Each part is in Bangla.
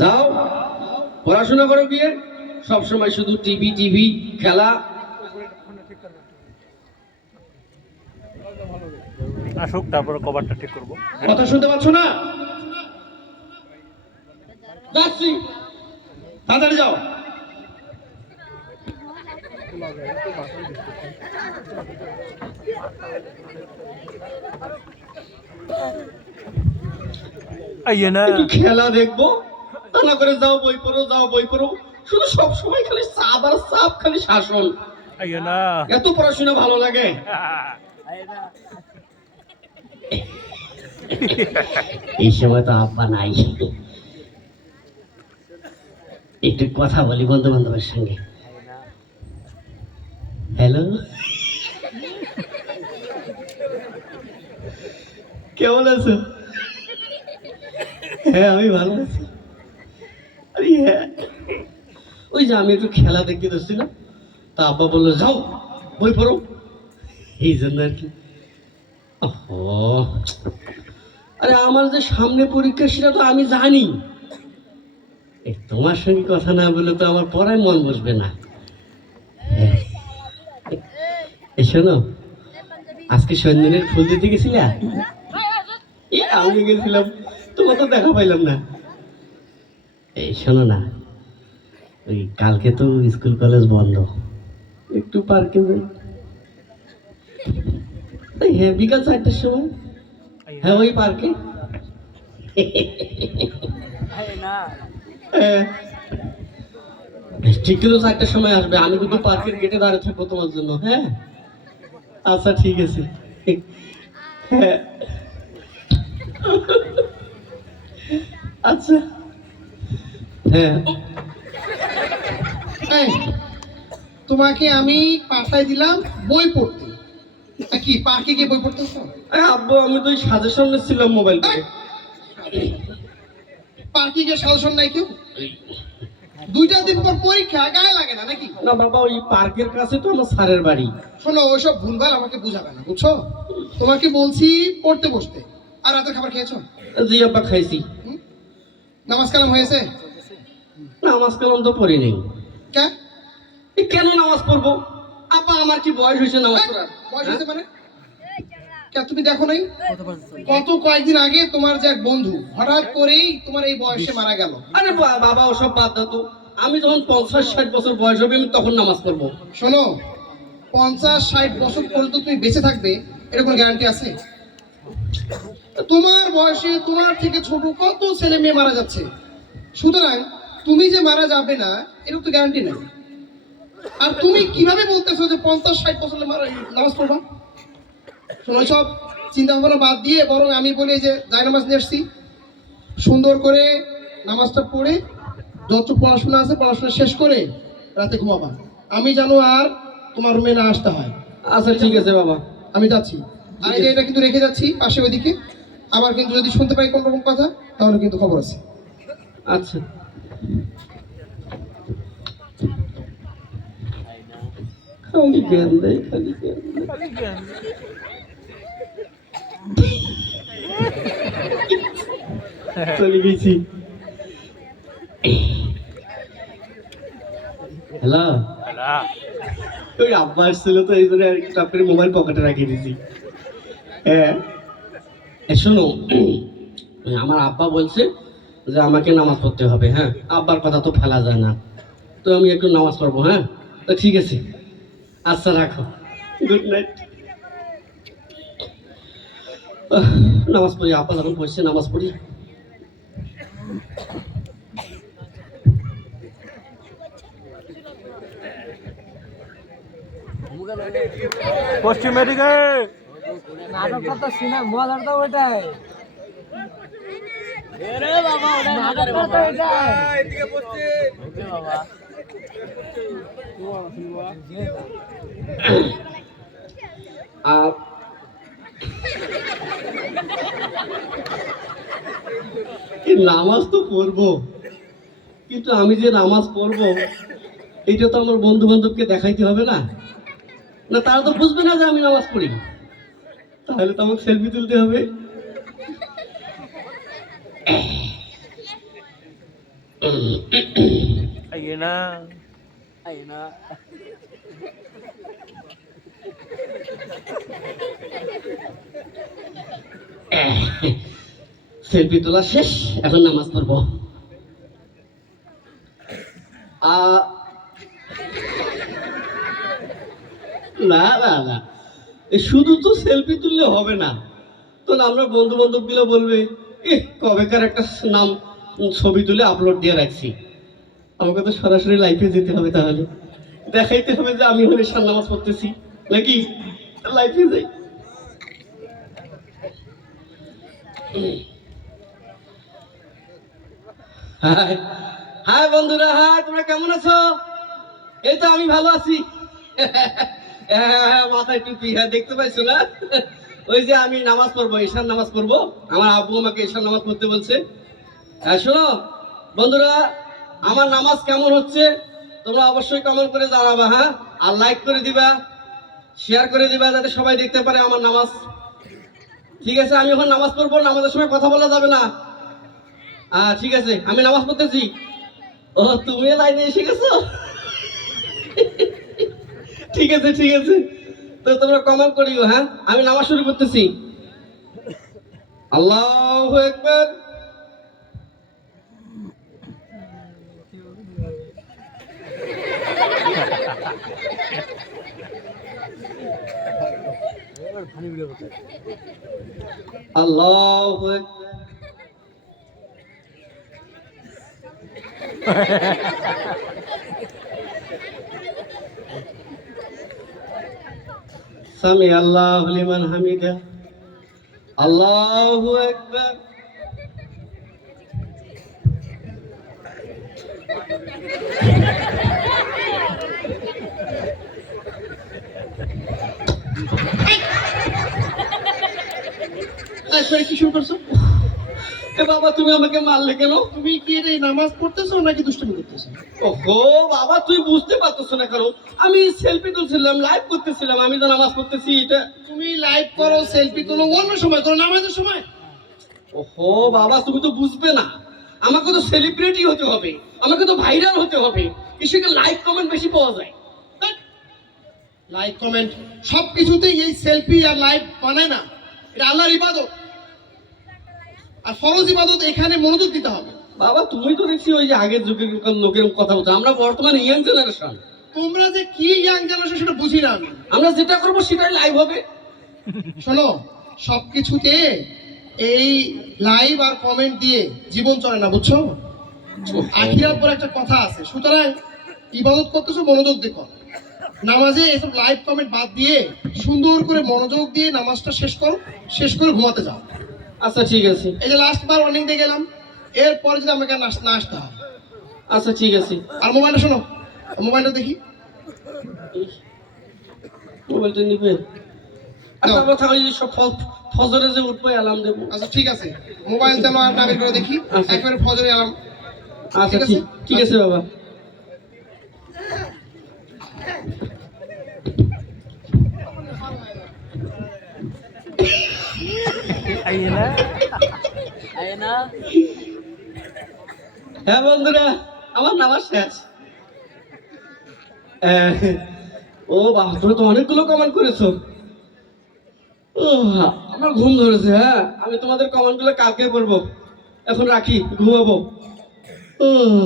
যাও পড়াশোনা করো গিয়ে। সব সময় শুধু টিভি টিভি খেলা। আসুক তারপরে কভারটা ঠিক করব। কথা শুনতে পাচ্ছ না? যাচ্ছি। তাড়াতাড়ি যাও। আইয়ে না একটু খেলা দেখব তা না করে যাও বই পড়ো যাও বই পড়ো। শুধু সব সময় খালি চাপ আর চাপ খালি শাসন। এত পড়াশোনা ভালো লাগে? এই সময় তো আব্বা নাই একটু কথা বলি বন্ধু বান্ধবের সঙ্গে। হ্যালো? কেমন আছো হ্যাঁ আমি ভালো আছি। আরে হ্যাঁ। ওই যে আমি একটু খেলা দেখতে ধরছিলাম তা আব্বা বলল, যাও, বই পড়ো। এই জন্য আর কি। আরে আমার যে সামনে পরীক্ষা, সেটা তো আমি জানি। তোমার সঙ্গে কথা না বলে তো আমার পড়ায় মন বসবে না। শোনো, আজকে সন্ধ্যনের ফুল দিতে গেছিলে? গেছিলাম। তোমার তো দেখা পাইলাম না। এই শোনো না। ওই কালকে তো স্কুল কলেজ বন্ধ। একটু পার্কে যাই। হ্যাঁ বিকাল চারটার সময়। হ্যাঁ ওই পার্কে। হ্যাঁ। ঠিক কিন্তু চারটার সময় আসবে। আমি কিন্তু পার্কের গেটে দাঁড়িয়ে থাকব তোমার জন্য হ্যাঁ? আচ্ছা ঠিক আছে। হ্যাঁ। আচ্ছা। হ্যাঁ। তোমাকে আমি পাঠাই দিলাম বই পড়তে। কি পার্কে গিয়ে বই পড়তেছো আরে আব্বু আমি তো সাজেশন নিচ্ছিলাম মোবাইল থেকে। পার্কে গিয়ে সাজেশন নাই কেউ? দুইটা দিন পর পরীক্ষা গায়ে লাগে না নাকি? না বাবা ওই পার্কের কাছে তো আমার স্যারের বাড়ি। শোনো ওইসব ভুলভাল আমাকে বুঝাবে না বুঝছ? তোমাকে বলছি পড়তে বসতে। আর রাতের খাবার খেয়েছো? জি আব্বা খাইছি? নামাজ কালাম হয়েছে? নামাজ কালাম তো পড়ি নেই। কেন? নামাজ পড়ব? আব্বা আমার কি বয়স হয়েছে নামাজ পড়ার? বয়স হয়েছে মানে? কে তুমি দেখো নাই? কত কয়েকদিন আগে তোমার যে এক বন্ধু হঠাৎ করেই তোমার এই বয়সে মারা গেল। আরে বা- বাবা ওসব বাদ দাও তো। আমি যখন পঞ্চাশ ষাট বছর বয়স হবে আমি তখন নামাজ পড়ব। শোনো পঞ্চাশ ষাট বছর পর্যন্ত তুমি বেঁচে থাকবে এরকম গ্যারান্টি আছে? তোমার বয়সে তোমার থেকে ছোট কত ছেলে মেয়ে মারা যাচ্ছে? সুতরাং তুমি যে মারা যাবে না এরকম তো গ্যারান্টি নেই। আর তুমি কীভাবে বলতেছো যে পঞ্চাশ ষাট বছর মারা নামাজ পড়বা? সব চিন্তা ভাবনা বাদ দিয়ে বরং আমি বলি যে যাই নামাজ নিয়ে আসছি। সুন্দর করে নামাজটা পড়ে যত পড়াশোনা আছে পড়াশোনা শেষ করে রাতে ঘুমাবা। আমি জানো আর তোমার রুমে না আসতে হয়। আচ্ছা ঠিক আছে বাবা। আমি যাচ্ছি। আর এটা কিন্তু রেখে যাচ্ছি পাশে ওইদিকে। আবার কিন্তু যদি শুনতে পাই কোনো রকম কথা তাহলে কিন্তু খবর আছে। আচ্ছা। খালি জ্ঞান দেয় খালি জ্ঞান চলে গেছি। হ্যালো? ওই আব্বা আসছিল তো এই জন্য টপ করে মোবাইল পকেটে রাখিয়ে দিছি। হ্যাঁ। এ, শোনো আমার আব্বা বলছে যে আমাকে নামাজ পড়তে হবে হ্যাঁ? আব্বার কথা তো ফেলা যায় না। তো আমি একটু নামাজ পড়ব হ্যাঁ? তো ঠিক আছে। আচ্ছা রাখো। গুড নাইট নামাজ পড়ি, আব্বা যখন পড়ছে নামাজ পড়ি। পশ্চিম এদিকে নাটক করতে সিনেমা মজার তো ওইটাই। নাটক করতে ওইটাই। আর নামাজ তো পড়ব। কিন্তু আমি যে নামাজ পড়ব এটা তো আমার বন্ধু বান্ধবকে দেখাইতে হবে না। না তারা তো বুঝবে না যে আমি নামাজ পড়ি। তাহলে তো আমাকে সেলফি তুলতে হবে। সেলফি তোলা শেষ এখন নামাজ পড়ব। আ, না না না। শুধু তো সেলফি তুললে হবে না। তো আমরা বন্ধু বান্ধবগুলো বলবে এ কবেকার একটা নাম ছবি তুলে আপলোড দিয়ে রাখছি। আমাকে তো সরাসরি লাইফে যেতে হবে তাহলে। দেখাইতে হবে যে আমি হলে সার নামাজ পড়তেছি। নাকি? লাইফে যাই। হাই বন্ধুরা হাই তোমরা কেমন আছো? এই তো আমি ভালো আছি। হ্যাঁ, মাথায় টুপি হ্যাঁ দেখতে পাইছো না? ওই যে আমি নামাজ পড়ব, ঈশান নামাজ পড়ব। আমার আব্বু আমাকে ঈশান নামাজ পড়তে বলছে। হ্যাঁ শোনো, বন্ধুরা, আমার নামাজ কেমন হচ্ছে? তোমরা অবশ্যই কমেন্ট করে জানাবা হ্যাঁ? আর লাইক করে দিবা শেয়ার করে দিবা, যাতে সবাই দেখতে পারে আমার নামাজ। ঠিক আছে, আমি এখন নামাজ পড়ব, নামাজের সময় কথা বলা যাবে না। ঠিক আছে, আমি নামাজ পড়তেছি। ও তুমি লাইনে এসে গেছো? ঠিক আছে ঠিক আছে। তো তোমরা কমেন্ট করিও হ্যাঁ? আমি নামাজ শুরু করতেছি। আল্লাহ একবার আল্লাহ একবার সামি আল্লাহ লিমান হামিদা আল্লাহু আকবার একবারে কি শুরু করছ এ বাবা তুমি আমাকে মারলে কেন? তুমি কি এটা নামাজ পড়তেছো নাকি দুষ্টুমি করতেছো? ওহো বাবা তুই বুঝতে পারতেছো না কারণ আমি সেলফি তুলছিলাম লাইভ করতেছিলাম আমি তো নামাজ পড়তেছি এটা। তুমি লাইভ করো সেলফি তোলো অন্য সময় করো নামাজের সময়। ওহো বাবা তুমি তো বুঝবে না। আমাকে তো সেলিব্রিটি হতে হবে আমাকে তো ভাইরাল হতে হবে। কৃষকের লাইক কমেন্ট বেশি পাওয়া যায়। লাইক কমেন্ট সব কিছুতেই এই সেলফি আর লাইভ বানায় না। এটা আল্লাহর ইবাদত। আর ফরজ ইবাদত এখানে মনোযোগ দিতে হবে। বাবা তুমি তো দেখছি ওই যে আগের যুগের লোকের কথা বলছো। আমরা বর্তমানে ইয়াং জেনারেশন তোমরা যে কি ইয়াং জেনারেশন সেটা বুঝি না আমি। আমরা যেটা করব সেটাই লাইভ হবে। শোনো সবকিছুতে এই লাইভ আর কমেন্ট দিয়ে জীবন চলে না বুঝছ? আখিরাত পর একটা কথা আছে। সুতরাং ইবাদত করতেছো মনোযোগ দেখো নামাজে এসব লাইভ কমেন্ট বাদ দিয়ে সুন্দর করে মনোযোগ দিয়ে নামাজটা শেষ করো শেষ করে ঘুমাতে যাও। আচ্ছা ঠিক আছে। এই যে লাস্ট বার ওয়ার্নিং দিয়ে গেলাম এরপরে যদি আমাকে না আসতে হয়। আচ্ছা ঠিক আছে। আর মোবাইলটা শোনো মোবাইলটা দেখি। মোবাইলটা নিবে? আচ্ছা কথা ওই সব ফজরে যে উঠবো অ্যালার্ম দেবো। আচ্ছা ঠিক আছে। মোবাইল চালো আর নামের করে দেখি। আচ্ছা। একবারে ফজরে এলাম আচ্ছা ঠিক আছে বাবা। আইয়ে না আইয়ে না হ্যাঁ বন্ধুরা আমার নামাজ শেষ। ও বাবা তো অনেকগুলো কমেন্ট করেছ। ও, আমার ঘুম ধরেছে হ্যাঁ আমি তোমাদের কমেন্টগুলো কালকে পড়ব এখন রাখি ঘুমাবো। উম।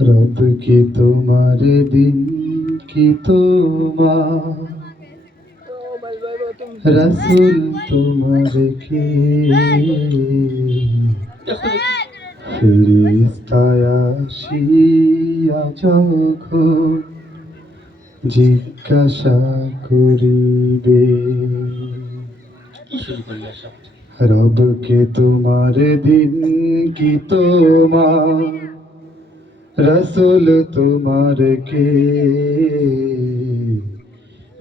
রব কি তোমার দিন কি তোমা রসুল তোমার কে? ফিরিস্তায়াসিয়া যখন জিজ্ঞাসা করিবে, রবকে তোমার দিন কি তোমার? রসুল তোমার কে?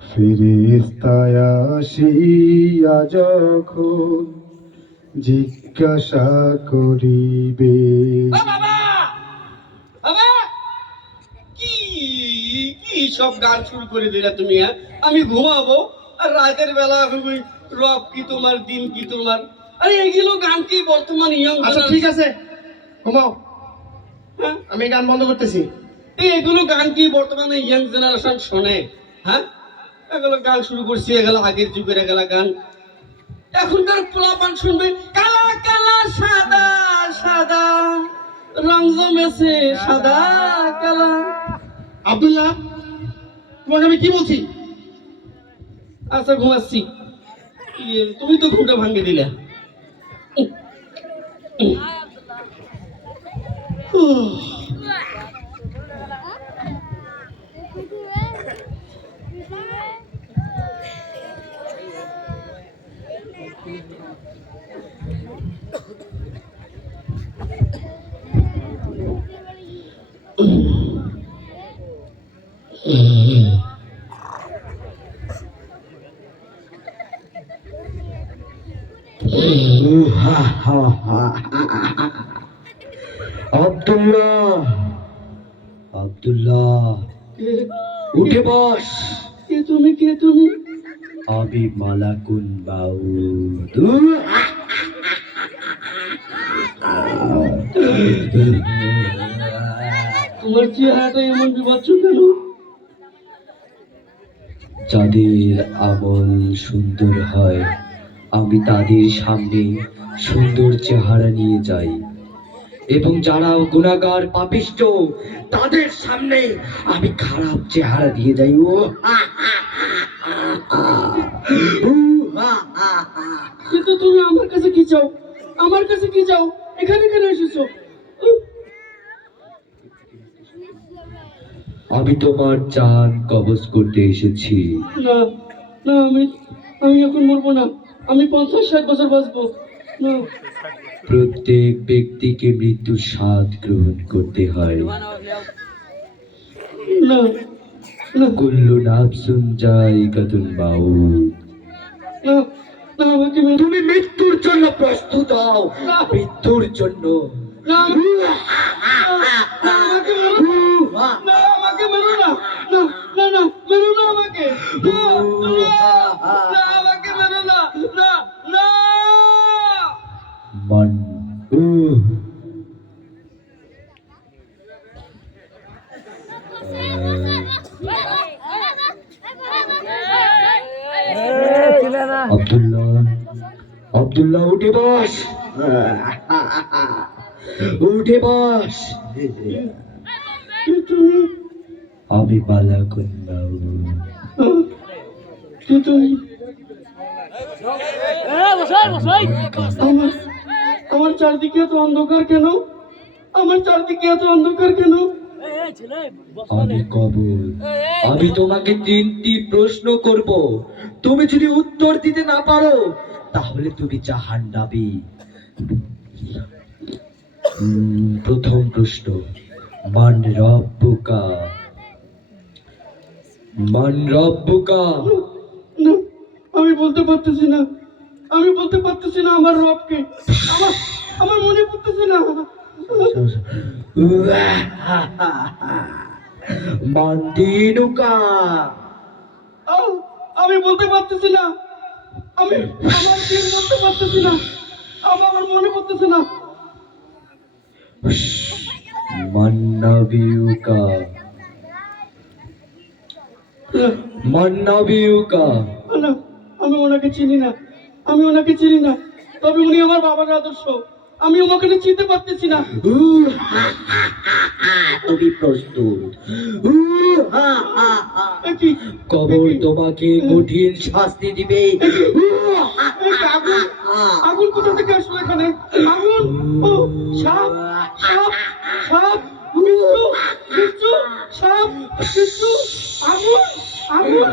ফিরিস্তায় আসিয়া যখন জিজ্ঞাসা করিবে ও বাবা! বাবা! কি কি সব গান শুরু করে দিলা তুমি হ্যাঁ? আমি ঘুমাবো আর রাতের বেলা রব কি তোমার দিন কি তোমার? আরে এগুলো গান কি বর্তমান ইয়ং আচ্ছা ঠিক আছে ঘুমাও। হ্যাঁ আমি গান বন্ধ করতেছি। এই এগুলো গান কি বর্তমানে ইয়াং জেনারেশন শোনে? হ্যাঁ? এগুলো গান শুরু করছি এগুলো আগের যুগের এগুলো গান। এখনকার পোলাপান শুনবে কালা কালা সাদা সাদা রং জমেছে সাদা কালা। আব্দুল্লাহ তোমাকে আমি কি বলছি? আচ্ছা ঘুমাচ্ছি। ইয়ে, তুমি তো ঘুমটা ভাঙে দিলে। ha ha ha ha. Abdullah. Abdullah. উঠে বস। কে তুমি কে তুমি? আমি মালাকুন বাউদ তোমার চেহারাটা এমন বিভৎস কেন? যাদের আমল সুন্দর হয় আমি তাদের সামনে সুন্দর চেহারা নিয়ে যাই। এবং যারা গুণাগার পাপিষ্ট তাদের সামনে আমি খারাপ চেহারা দিয়ে যাই ও। কিন্তু তুমি আমার কাছে কি চাও? আমার কাছে কি চাও? এখানে কেন এসেছ? আমি তোমার চান কবজ করতে এসেছি। না না আমি আমি এখন মরবো না। আমি পঞ্চাশ ষাট বছর বাঁচবো। না। প্রত্যেক ব্যক্তিকে মৃত্যুর স্বাদ গ্রহণ করতে হয়। না না কুল্লু নাফসুন জায়গাতুল মাউত না না আমাকে তুমি মৃত্যুর জন্য প্রস্তুত হও। মৃত্যুর জন্য। না। আমাকে মেরো না। না। আমাকে মেরো না। না না না না আমাকে। আব্দুল্লাহ উঠে বস। উঠে বস। তুমি আমি তুমি আমার চারদিকে এত অন্ধকার কেন? আমার চারদিকে এত অন্ধকার কেন? আমি কবর আমি তোমাকে তিনটি প্রশ্ন করব। তুমি যদি উত্তর দিতে না পারো তাহলে তুমি জাহান্নামী উম, প্রথম প্রশ্ন মান রব্বুকা মান রব্বুকা আমি বলতে পারতেছি না। আমি বলতে পারতেছি না আমার রবকে। আমার আমার মনে পড়তেছে না। মান দিনুকা আমি বলতে পারতেছি না। আমি আমার দিন বলতে পারতেছি না। আমার মনে পড়তেছে না। মান্নাবিউকা। মান্নাবিউকা। মান আমি ওনাকে চিনি না। আমি ওনাকে চিনি না। তবে উনি আমার বাবার আদর্শ। আমি ওনাকে চিনতে পারতেছি না। তুমি প্রস্তুত। কবর তোমাকে কঠিন শাস্তি দিবে। আগুন? কোথা থেকে আসলো এখানে? আগুন? সাপ সাপ সাপ সাপ আগুন আগুন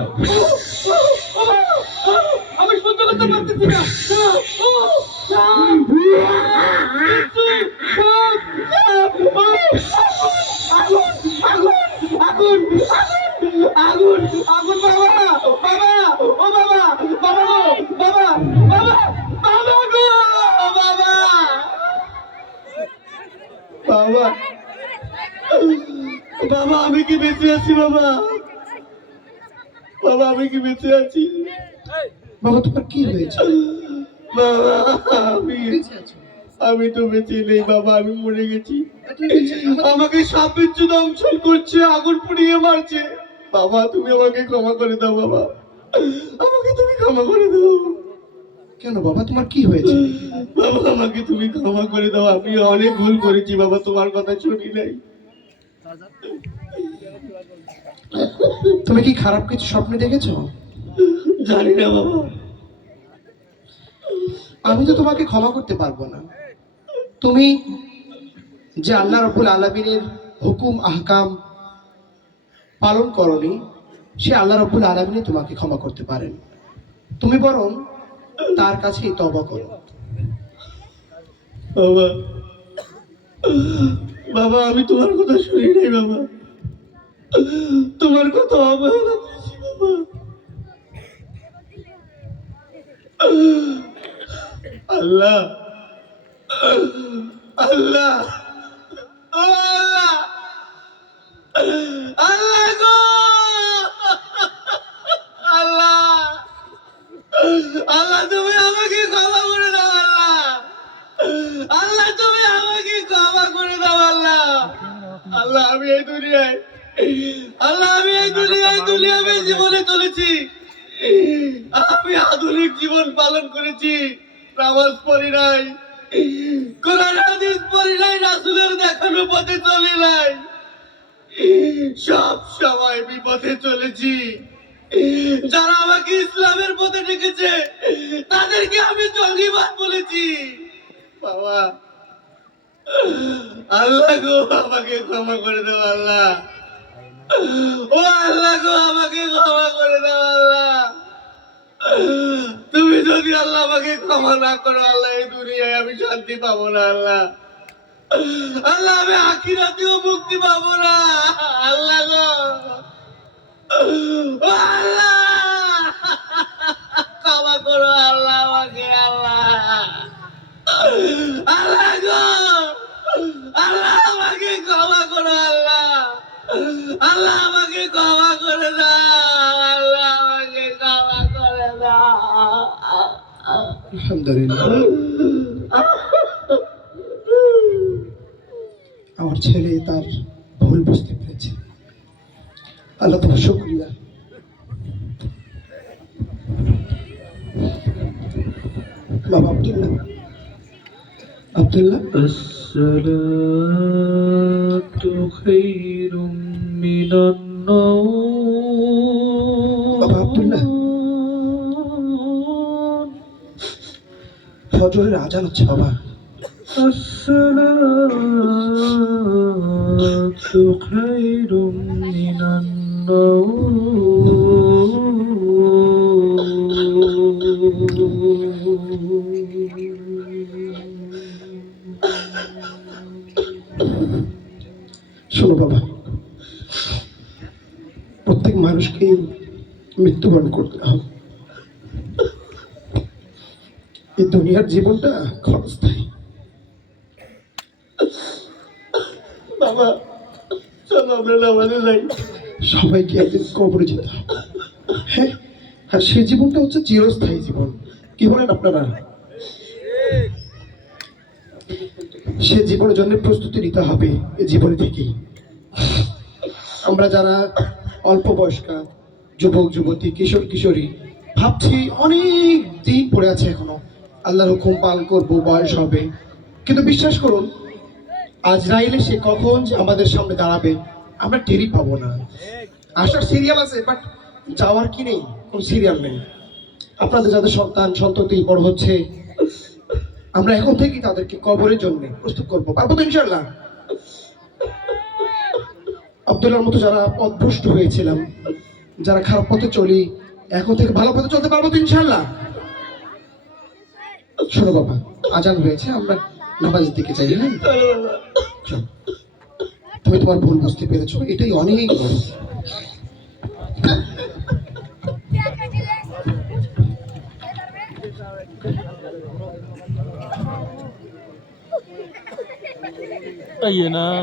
বাবা। বাবা আমি কি বেঁচে আছি বাবা? বাবা আমি কি বেঁচে আছি? বাবা তোমার কি হয়েছে? বাবা আমি আমি তো বেঁচে নেই বাবা আমি মরে গেছি। আমাকে সাপ বিচ্ছু দংশন করছে আগুন পুড়িয়ে মারছে। বাবা তুমি আমাকে ক্ষমা করে দাও বাবা। আমাকে তুমি ক্ষমা করে দাও। কেন বাবা তোমার কি হয়েছে? বাবা আমাকে তুমি ক্ষমা করে দাও আমি অনেক ভুল করেছি বাবা তোমার কথা শুনি নাই। তুমি কি খারাপ কিছু স্বপ্নে দেখেছ? জানি না বাবা। আমি তো তোমাকে ক্ষমা করতে পারব না। তুমি যে আল্লাহ রবুল আলমিনের হুকুম আহকাম পালন করনি সে আল্লাহ রবুল আলমিনে তোমাকে ক্ষমা করতে পারেন। তুমি বরং তার কাছেই তবা করো। বাবা বাবা, আমি তোমার কথা শুনি নাই, বাবা। তোমার কথা অবহেলা আল্লাহ আল্লাহ আল্লাহ। আল্লাহ আমি এই দুনিয়ায় আল্লাহ আমি এই দুনিয়ায় দুনিয়াবে জীবনে চলেছি আমি আধুনিক জীবন পালন করেছি। নামাজ পড়ি নাই কোরআন হাদিস পড়ি নাই রাসূলের দেখানো পথে চলি নাই। সব সময় বিপথে চলেছি। যারা আমাকে ইসলামের পথে ডেকেছে তাদেরকে আমি জঙ্গিবাদ বলেছি। বাবা আল্লাহ গো, আমাকে ক্ষমা করে দাও আল্লাহ। ও আল্লাহ গো, আমাকে ক্ষমা করে দাও আল্লাহ। তুমি যদি আল্লাহ আমাকে ক্ষমা না করো, আল্লাহ, এই দুনিয়ায় আমি শান্তি পাবো না আল্লাহ। আল্লাহ, আমি আখিরাতেও মুক্তি পাবো না। আল্লাহ গো। আল্লাহ। ক্ষমা করো আল্লাহ আমাকে, আল্লাহ। আল্লাহ গো। আলহামদুলিল্লাহ। আমার ছেলে তার ভুল বুঝতে পেরেছে। আল্লাহ তোমার শুক্রিয়া। বাবা আব্দুল্লাহ। আব্দুল্লাহ? ফজরের আজান হচ্ছে বাবা। শোনো বাবা। প্রত্যেক মানুষকেই মৃত্যুবরণ করতে হবে। এই দুনিয়ার জীবনটা ক্ষণস্থায়ী বাবা চলো আমরা নামাজে যাই। সবাইকে একদিন কবরে যেতে হবে। হ্যাঁ আর সেই জীবনটা হচ্ছে চিরস্থায়ী জীবন। কি বলেন আপনারা? সে জীবনের জন্য প্রস্তুতি নিতে হবে এই জীবনে থেকেই। আমরা যারা অল্প বয়স্কা যুবক যুবতী কিশোর কিশোরী ভাবছি অনেক দিন পড়ে আছে এখনও। আল্লাহর হুকুম পালন করব, বয়স হবে। কিন্তু বিশ্বাস করুন, আজরাইলে সে কখন যে আমাদের সামনে দাঁড়াবে, আমরা টেরই পাবো না। আসার সিরিয়াল আছে বাট যাওয়ার কি নেই? কোনো সিরিয়াল নেই। আপনাদের যাদের সন্তান, সন্ততি বড় হচ্ছে, আমরা এখন থেকেই তাদেরকে কবরের জন্য প্রস্তুত করব। পারব তো ইনশাল্লাহ আব্দুল্লাহর মতো যারা পথভ্রষ্ট হয়েছিলাম, যারা খারাপ পথে চলি, এখন থেকে ভালো পথে চলতে পারব তো ইনশাল্লাহ শোনো বাবা, আজান হয়েছে, আমরা নামাজের দিকে চাই হ্যাঁ। তুমি তোমার ভুল বুঝতে পেরেছ, এটাই অনেক বড় না.